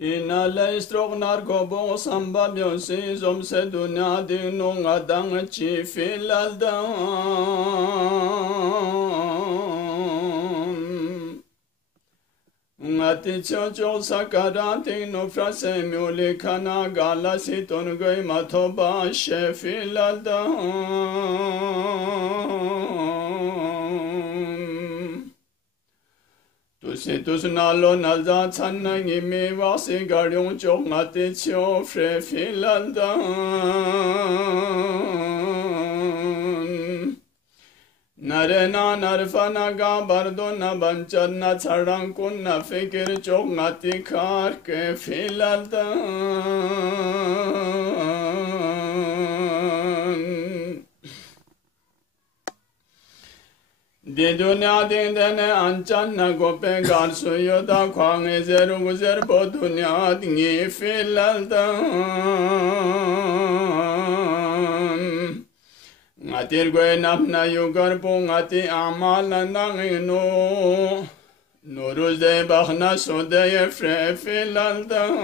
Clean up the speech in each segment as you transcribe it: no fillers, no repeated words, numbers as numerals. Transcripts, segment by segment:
Inale Stroq Rgobong Khsamba Byosi zomse dunya dinu ngadang chi filaldan ngati chocho sakarati no frase mule kana gala siton goi mathoba she filaldan Tus nalo nalda channa ngimi wasi garyong chok ngati chio fre filaldan Narena narfana ga bardo na banchar na chadang kun na fikir chok ngati khar ke filaldan Di dünya dindene ancan na gope garsuyo da kwang ezer guzer bo dünya dingi filaldan Ngatir gwe napna yugar bu ngati amal nang inu Nuruz de bakhna sode fre filaldan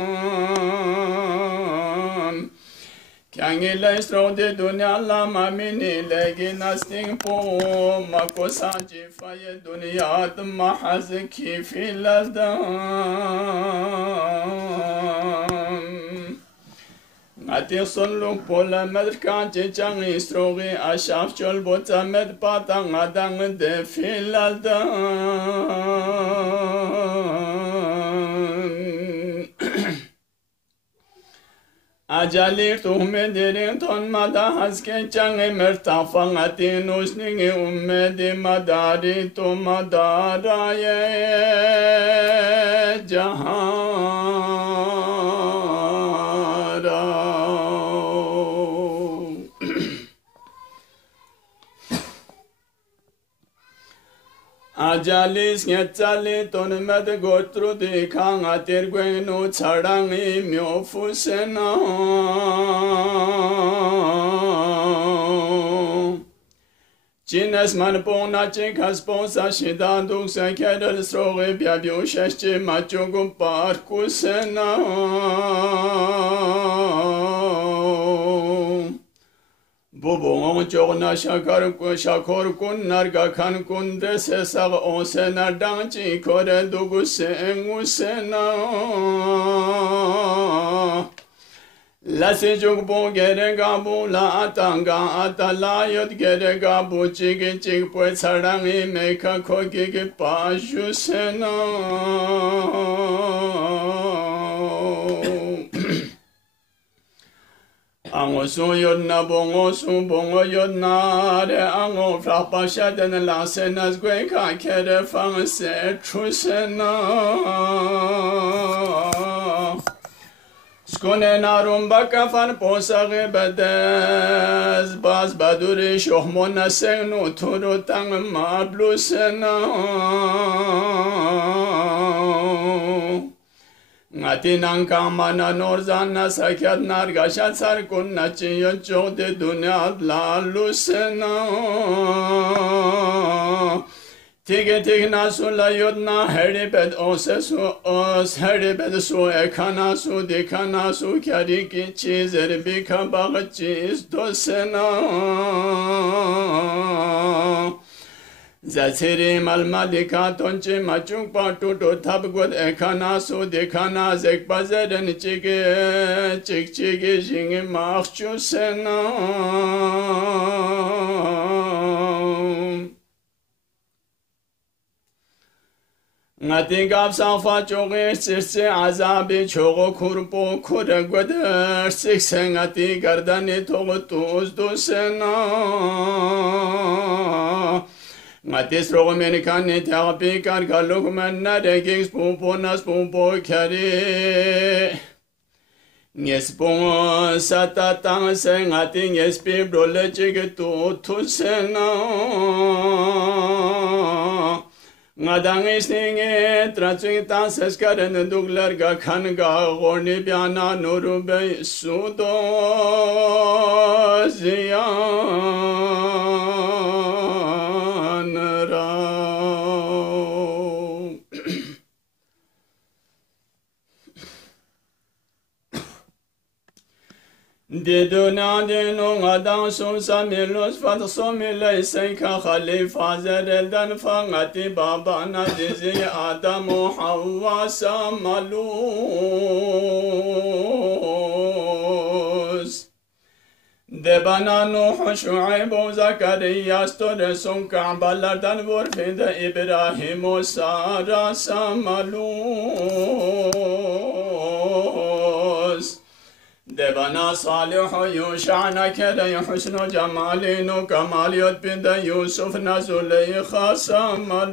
Kangile Stroq de dunya la mamini legi nasting po makosa jifaye dunya mahaz ki filaldan Ngati sonluk pola medkan chichang Stroqi ashaf chol bota med patang adang de filaldan Acalir tuhme derin tonmada haske çange mertafan atin usningi ummedi madari to madaraye cahara. Ajalis ngetzali tonmed gotru dikhang atir gwenu chadangi myofusena Chines manpona chikas ponsa shida duksa kedel strogi byabyu shashchi machugum parkusena Bubong chogna shakor kun narga khan kun dese sag osena dangchi kore dugu sengusena Lasi jugbo gere gabu la atanga atala yod gere gabu chigi chigpo chadangi meka kogi ki pashusena Ango su yodna bongo su bongo yodna re ango frapasha den la senas gwe ka kere fang se trusena Skone narum baka fan posage bedes baz baduri shohmona senu turu tang madlusena Ngati nankamana norzana sakyat nargashat sarkun nachiyon chode dunyat lalusena Tige tigna su la yodna heribed ose su os heribed su ekana su dikana su kyari ki chizer bika baga chiz dosena Zatsiri malmalika tonchi machung patu to tabgod ekana su dekana zek bazeren chigi chik chigi jingi machchu sena Ngati gab safa chogi sirse azabi chogo kurpo kure gweder sikse ngati gardani togo tuz dusena Ngati Stroq menikani terapi kar galuk menna regis pumpo nas pumpo kari Ngespo satatang se ngati ngespi brole chigi tu sena Ngadang isninge tratsing tas eskaren duglar ga khan ga gorni byana nurube sudo ziyan ra Di dünya dinu ngadan susa milus fat somile seyka khalifa zerelden fangati babana dizi Adamu Havva samalus. De bana Nuh Şuayb o Zakariya storesun Ka'balardan vurfinde İbrahim o Sara samalus. De bana Salih Yuşa'na kere husnu cemalinu kemaliyot binde Yusuf na Züleyha samalus.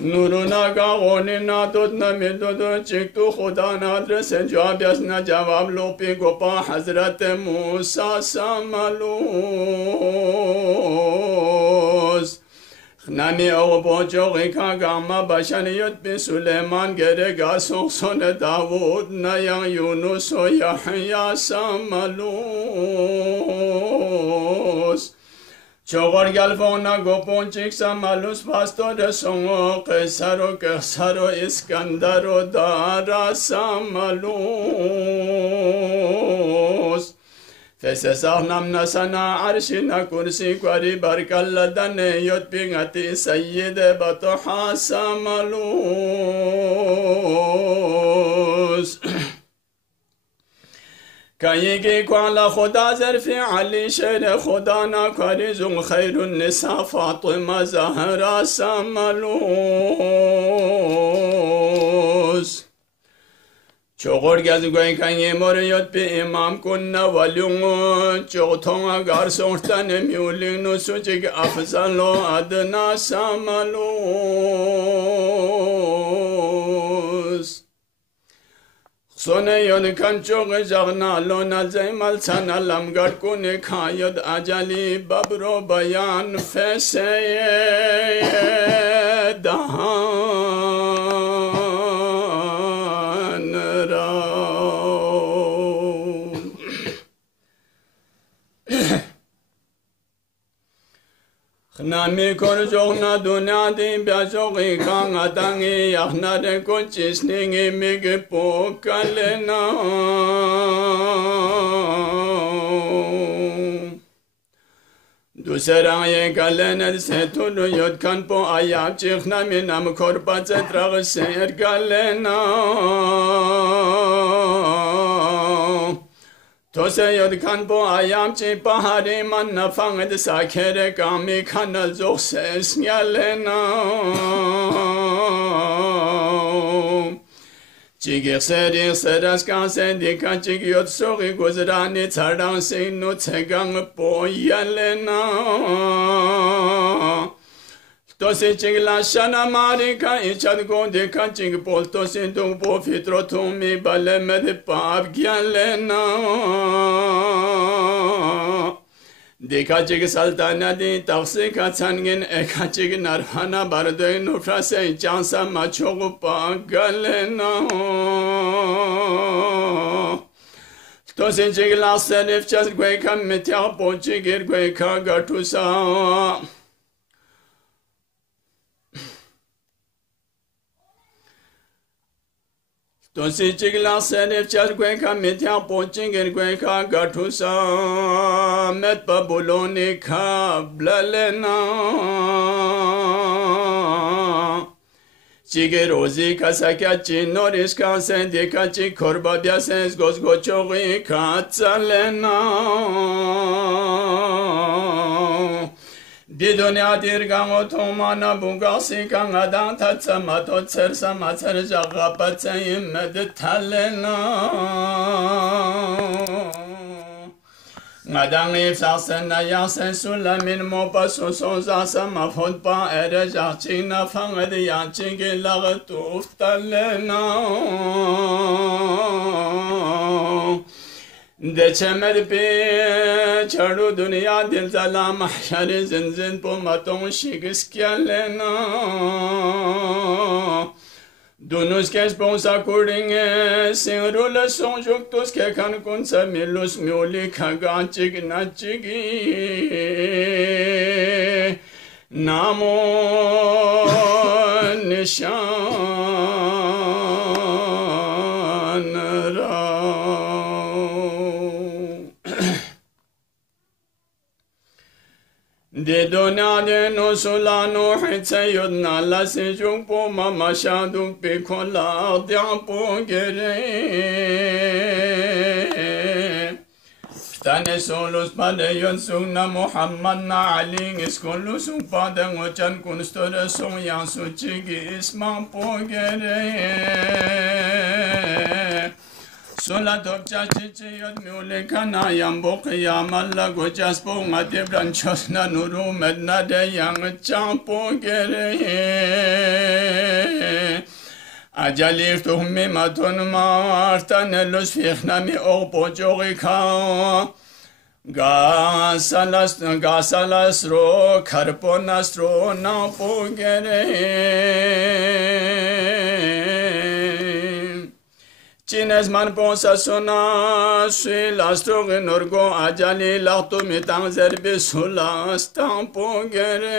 Nuruna gavonina dodna midodo çıktı Khudan adrese cevabiyasına cevap lopi gopa Hazreti Musa samalus. Nami o bojogi kagama başaniyot bin Süleyman gerega soksone Davud nayan Yunus o Yahya samalus. Çoğur gelfona goponçik samalus pastore songo Kesaro İskandaro dara samalus. Fesesahna sana arşina kursi kwari barkalladan yot bingati sayyide batuha samalus. Kayıgi kuala Khuda zerfi Ali şere Khudana karizun hayrun nisa Fatıma Zahra samalus. Çoğur gezgoy kanyi moriyot bi imam kunna valungu çoğtonga garsontan emiulin nusucik afzalo adına samalus. Sone yon kan çoğu jagna lona zeymal sana lamgar kuni kayod acali babro bayan feseye dahan ra. Nami kor jogna dunya di byajogi kang adangi yahnare ko chisningi migi pokalena. Duserang ye kalena setulu yotkan po ayap chikhna mi nam korpa cetrag ser kalena. Tose yodkan po ayam chi pahari man na fanged sakere kami kanal zog ses nyalena. Chigir seras kansen dika chig yot sogi guzrani tsardan sinu tsegang po yalena. Tose chigla shana marika ichad go dika chig pol tose dung po fitro tumi bale med pap gyalena. Dika chig saltana di tavsi ka tsangin eka chig narhana bardoy nufra se chansa machogu pa galena. Tose chigla serif chas gwe ka mitya po chigir gwe ka gatusa. Tosi chigla serif chas gwe ka mitya pochingir gwe ka gatusa met babuloni ka blalena. Chige rozi ka sakya chinoris ka sendi ka chik korba biasens gozgochogi ka tsalena. Di dünya dirgamo tomana bugasi kan adan tatsama to tsersama tserja gapatsayim med talena. Adan ifsasen na yasen sulamin mopa sosoza sama fotpa ereja china fanged yanchigi lag tuftalena. Deçemed pe çaru dünya dil zala mahşeri zinzin po maton şigis kyalena. Dunus kes ponsa kuringe sinrule sonjuktus ke kan kunsa milus miuli kagancik nachigi. Namo nişan. di dunya di nusula nuhit sayudna la sijung po mama shaduk bi kola diapo gere Tane solus pada yon sung na Muhammad na Ali iskolu sung pada ngochan kun store sung yang suci gi ismang po gere Sola topcha chichi yod mule kana yambo qiyamalla la gochas po ngate branchos na nuru medna de yang champo gere Ajalir tuhmi matun martan elus fikhnami oqpojogi ka Gasalas ro karponas ro na po gere Cines man ponsa sona sui lastrogi norgo ajali laqtu mitang zerbi sula stampo gere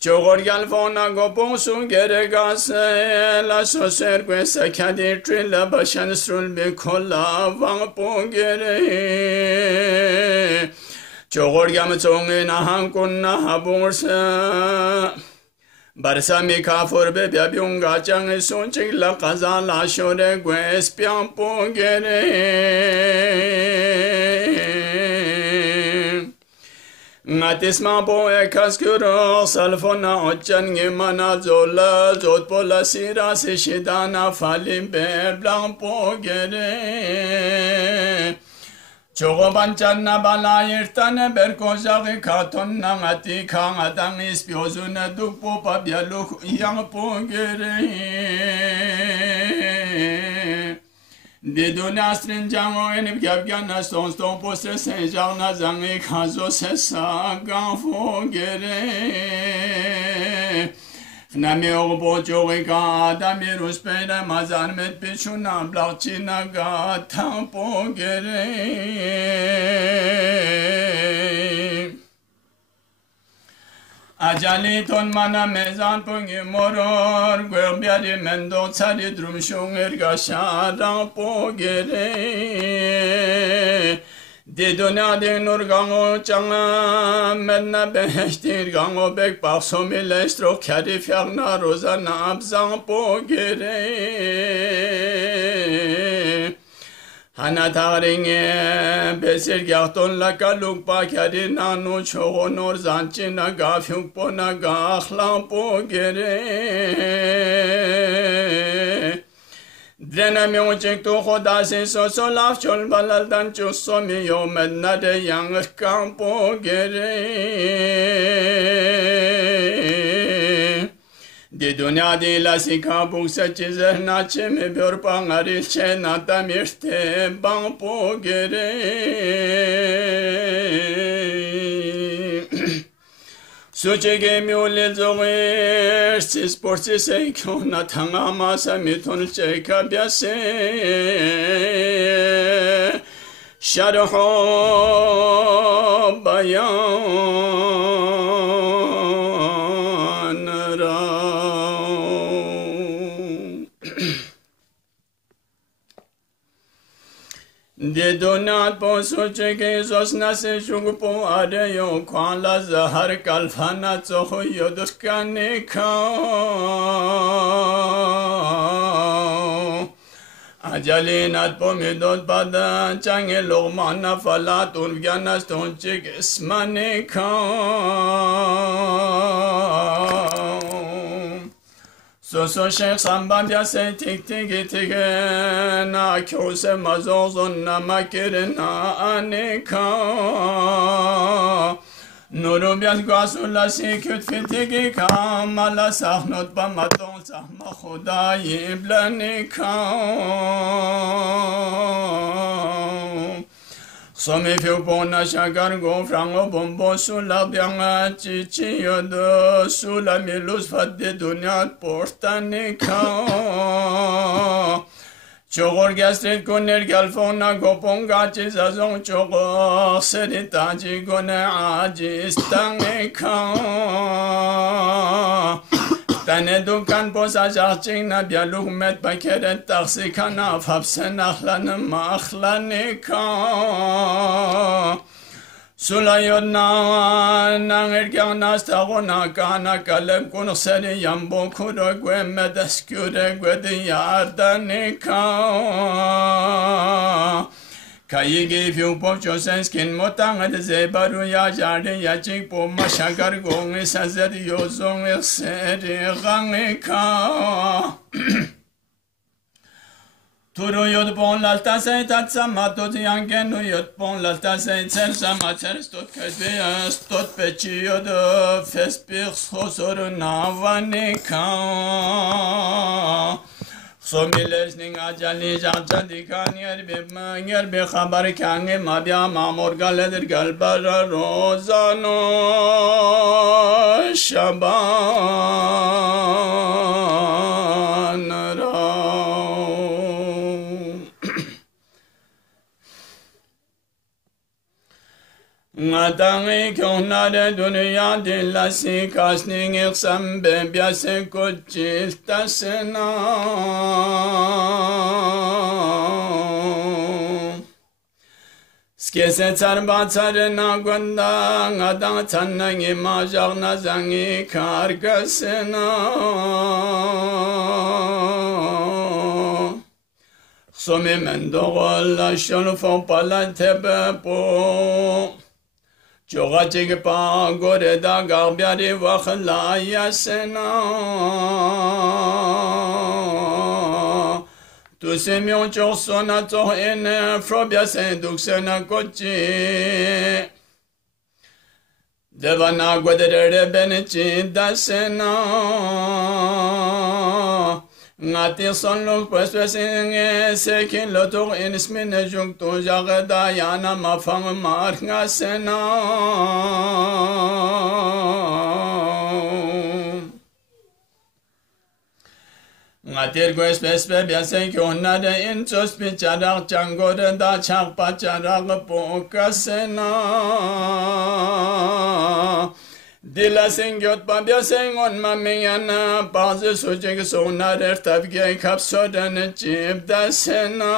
Chogor galvona gopong su gere gase la soser quesa kadi trilla bashan strul be kolla vang po gere Chogor gam chongi na hankun na habursa Barsa mi kafur be biunga chang sunching la qaza la shore gues pian po gere Ngatis ma po ekaskuro salfona ochan ngimana zola zot pola sira se shidana falim ber blanc po gere Chogo banchanna bala irtane berkozagi katon nangati kangadang ispiozuna dukpo pabyaluk yang po gere Di dunya strinjango enip gyabgyana ston postre senjagna zangi kazo sesa ganfo gere Nami ogbo jogi ka adami ruspere mazan met pichuna blachina ga tampo gere Ajali ton mana mezan pungi moror Gwerbiari mendo tsari drumshung ergashara po gere Di dunya di nur gango changa Medna beheshtir gango bek baksomi Stroq kari fyagna roza nabzang po gere Hana taringe besir gahton la kaluk pa kari nanu chogo nor zanchina gafyuk po na gakhlan po gere Drena mi uchik tu khoda se so laf chol balal dan chusso mi yo medna de yang kampo gere Di dunya di la sika buksa chizer na cheme byor pangari che na tamirte bang po gere Suchege mi ulil zogir sis porsi se kyona tanga masa miton cheka byase Sharho bayan ra Di donat po suchege zos nase shungu po areyo Kwanla zahar kalfana tsoho yoduskane ka Ajalinat po midot pada change logmana falat urganas tonchik ismane ka So Sheikh Khsamba Byosi tik na kyose mazozon na makirina anika Nuru byas gwasula sikut fitigi kamala sahnot ba maton sahma khudayi blanika Somi fiu pona shakar go frango bombo sula byanga chichi yodo sula milus fadde dunyat portanika Chogor gastrit koner galfona goponga chizazon chogor seritaji gone aji istanika Tane dukan posa jaching na bialuk met bakeret taksi kana fapsen akhlanım akhlanika Sulayona nangergana stagona kana kalem kun seni yambo kuro gwe medaskure gwe yardanika Kayigi fiu pocho senskin motang de zebaru ya jarde ya chik po mashagar gong sazed yozong seri gangika Turu yod pon lalta se tat samatot yanken yod pon lalta se cer samacer stot kbe stot pechi yod fespir khosor navanika Somiles ninga jali jali kan yer be khabar kange mabya mamor galedir galbar rozano shaban Ngatangi kyonare dünya dillasi kasning Khsamba Byosi kuchil tasena Skese tsarba tsarena gwanda ngatang tsanangi majagna zangi kargasena Khsome mendogola shonu fopala tebepo Chogachig pa gore da garbiari wakhla yasena Tu semion chorsona to en frobia senduksena kochi Devana gwadere benechi dasena Ngati son lok prespesinge sekin lotok inismin juk to jagda yana mafang mar ngasena Ngatir gwes pespe biase kyonna de inchos picharak changore da chak pacharak pokasena Dila sengyot babya sengon mamiyana bazı sojek sonar ertavge kapsodan cibda sena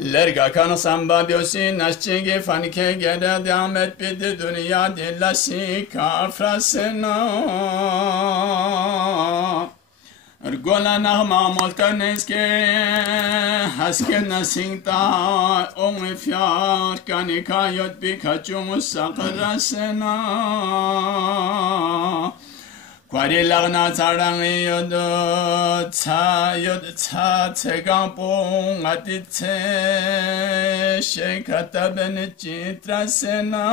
Lerga kan Khsamba Byosi naşçigi fanike gede deamet bidi dünya dillasi kafrasena Rgola nagma molkaneske haske nasingta onge fyar kanika yot bikachum sakrasena Kwari lagna tsarang yod tsa tsegampong atitse shekata ben chitrasena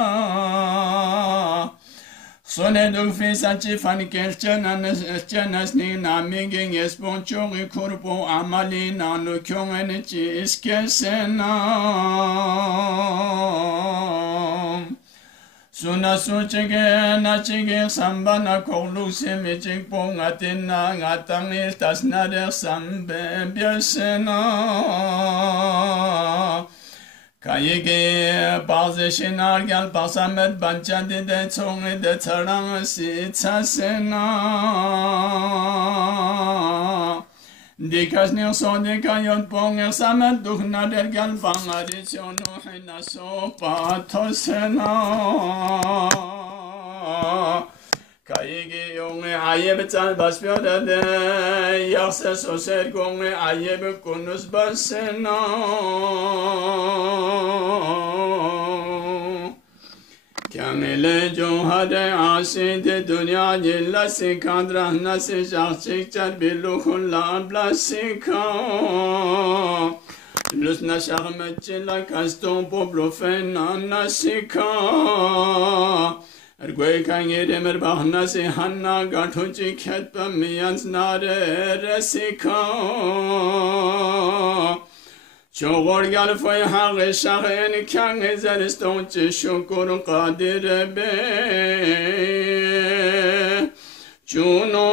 Sone dug fisachi fanikel chenas ni naminging esponchong kurpo amali nanu kyongen chi iskesena Suna suchige na chige Khsamba na kolu semichik pong atina ngatangil tas nader Khsamba Byosena Kayige bazı şinar gel basamet bançadı de çoğu de çarang si çasena Dikas ni son dikayot pong Khsamba duhna der gel bangari şonu hina sopa tosena Kayigi yonge ayeb çal basbiyode de yakse soser gonge ayeb konus basena Kamile johade aside dünya jillasi kadra nasi şahçik çar biluhun lablasika Lusna şahmetçila kaston poblo fena nasika Ergwey kange mer bahnasi hanna gathuchi khet pamiyans nare resika Chogor gal foy hag shahen kange zariston shukur qadir be Chuno